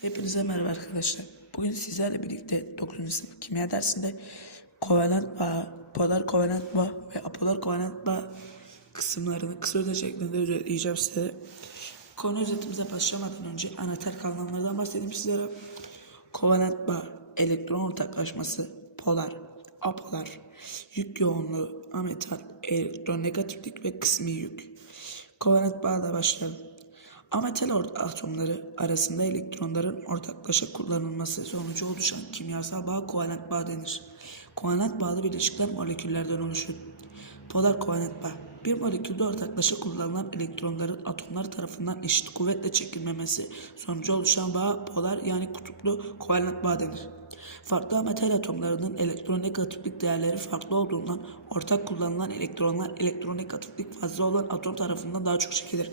Hepinize merhaba arkadaşlar. Bugün sizlerle birlikte 9. sınıf kimya dersinde kovalent bağ, polar kovalent bağ ve apolar kovalent bağ kısımlarını kısa özet şeklinde özetleyeceğim size. Konu özetimize başlamadan önce anahtar kavramlardan bahsedeyim sizlere. Kovalent bağ, elektron ortaklaşması, polar, apolar, yük yoğunluğu, ametal, elektronegatiflik ve kısmi yük. Kovalent bağla başlayalım. Ametal atomları arasında elektronların ortaklaşa kullanılması sonucu oluşan kimyasal bağ kovalent bağ denir. Kovalent bağlı bileşikler moleküllerden oluşur. Polar kovalent bağ. Bir molekülde ortaklaşa kullanılan elektronların atomlar tarafından eşit kuvvetle çekilmemesi sonucu oluşan bağ polar yani kutuplu kovalent bağ denir. Farklı metal atomlarının elektronegatiflik değerleri farklı olduğundan ortak kullanılan elektronlar elektronegatiflik fazla olan atom tarafından daha çok çekilir.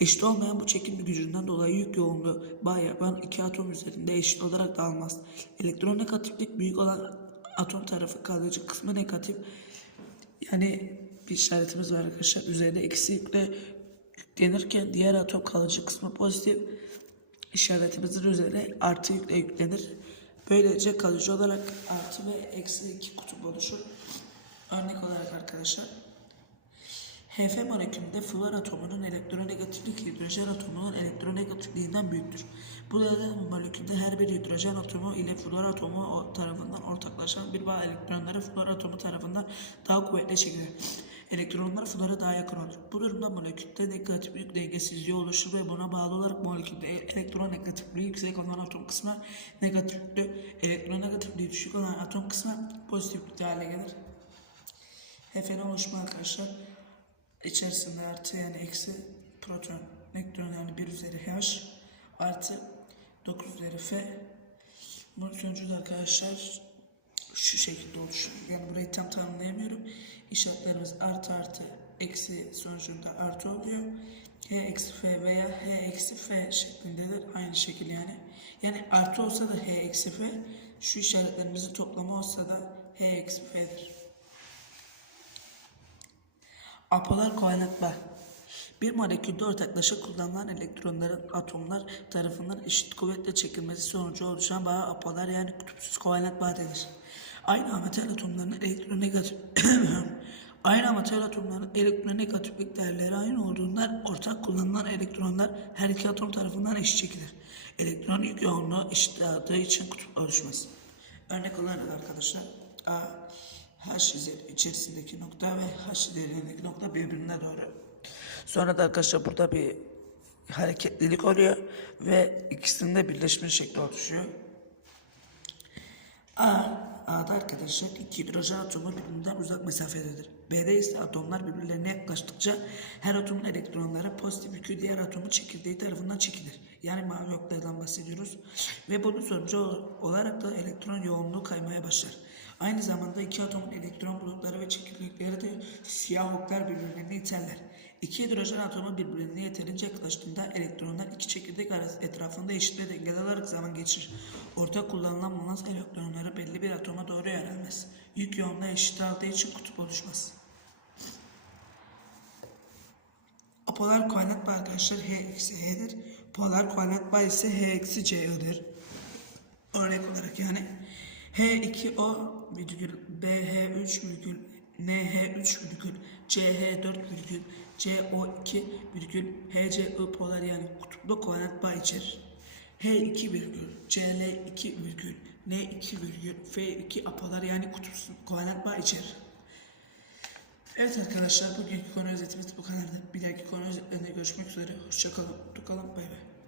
Eşit olmayan bu çekim gücünden dolayı yük yoğunluğu bağ yapan iki atom üzerinde eşit olarak dağılmaz. Elektronegatiflik büyük olan atom tarafı kalıcı kısmı negatif. Yani bir işaretimiz var arkadaşlar. Üzerinde eksi yükle yüklenirken diğer atom kalıcı kısmı pozitif. İşaretimizin üzerine artı yükle yüklenir. Böylece kalıcı olarak artı ve eksi iki kutup oluşur. Örnek olarak arkadaşlar HF molekülünde flor atomunun elektronegatiflik hidrojen atomunun elektronegatifliğinden büyüktür. Bu nedenle molekülde her bir hidrojen atomu ile flor atomu tarafından ortaklaşan bir bağ elektronları flor atomu tarafından daha kuvvetli çekilir. Elektronlar flora daha yakın olur. Bu durumda molekülde negatiflik dengesizliği oluşur ve buna bağlı olarak molekülde elektronegatifliği yüksek olan atom kısmı negatiflikte, elektronegatifliği düşük olan atom kısmı pozitiflikte hale gelir. HF'nin oluşma arkadaşlar içerisinde artı yani eksi proton, elektron yani 1 üzeri H artı 9 üzeri F. Bunun sonucu da arkadaşlar şu şekilde oluşuyor. Yani burayı tam tanımlayamıyorum. İşaretlerimiz artı artı eksi sonucunda artı oluyor. H eksi F veya H eksi F şeklindedir. Aynı şekil yani. Yani artı olsa da H eksi F, şu işaretlerimizin toplamı olsa da H eksi F'dir. Apolar bağ. Bir molekülde ortaklaşa kullanılan elektronların atomlar tarafından eşit kuvvetle çekilmesi sonucu oluşan bağa apolar yani kutupsuz kovalent bağ denir. Aynı ametal atomlarının elektronegatif Aynı ametal atomların elektronegatiflik değerleri aynı olduğundan ortak kullanılan elektronlar her iki atom tarafından eşit çekilir. Elektron yük yoğunluğu eşit dağıldığı için kutup oluşmaz. Örnek olarak arkadaşlar A, H üzeri içerisindeki nokta ve H üzerindeki nokta birbirine doğru. Sonra da arkadaşlar burada bir hareketlilik oluyor ve ikisinde birleşme şekli oluşuyor. A, A'da arkadaşlar iki hidrojen atomu birbirinden uzak mesafededir. B'de ise atomlar birbirlerine yaklaştıkça her atomun elektronları pozitif yükü diğer atomun çekirdeği tarafından çekilir. Yani mavi oklardan bahsediyoruz. Ve bunun sonucu ol- olarak da elektron yoğunluğu kaymaya başlar. Aynı zamanda iki atomun elektron bulutları ve çekirdekleri de siyah oklar birbirlerini iterler. İki hidrojen atomu birbirine yeterince yaklaştığında elektronlar iki çekirdek arası etrafında eşit ve dengeli olarak zaman geçirir. Ortak kullanılan balans elektronları belli bir atoma doğru yönelmez. Yük yoğunluğu eşit aldığı için kutup oluşmaz. Apolar kovalent bağ arkadaşlar H eksi H'dir. Polar kovalent bağ ise H eksi C'dir. Örnek olarak yani H2O virgül BH3 virgül NH3 virgül CH4 virgül CO2 virgül HCI polar yani kutuplu kovalent bağ içerir. H2 virgül Cl2 virgül N2 virgül F2 apolar yani kutupsuz kovalent bağ içerir. Evet arkadaşlar bugünkü konu özetimiz bu kadardı. Bir dahaki konu özetlerinde görüşmek üzere. Hoşçakalın. Mutlu kalın. Bay bay.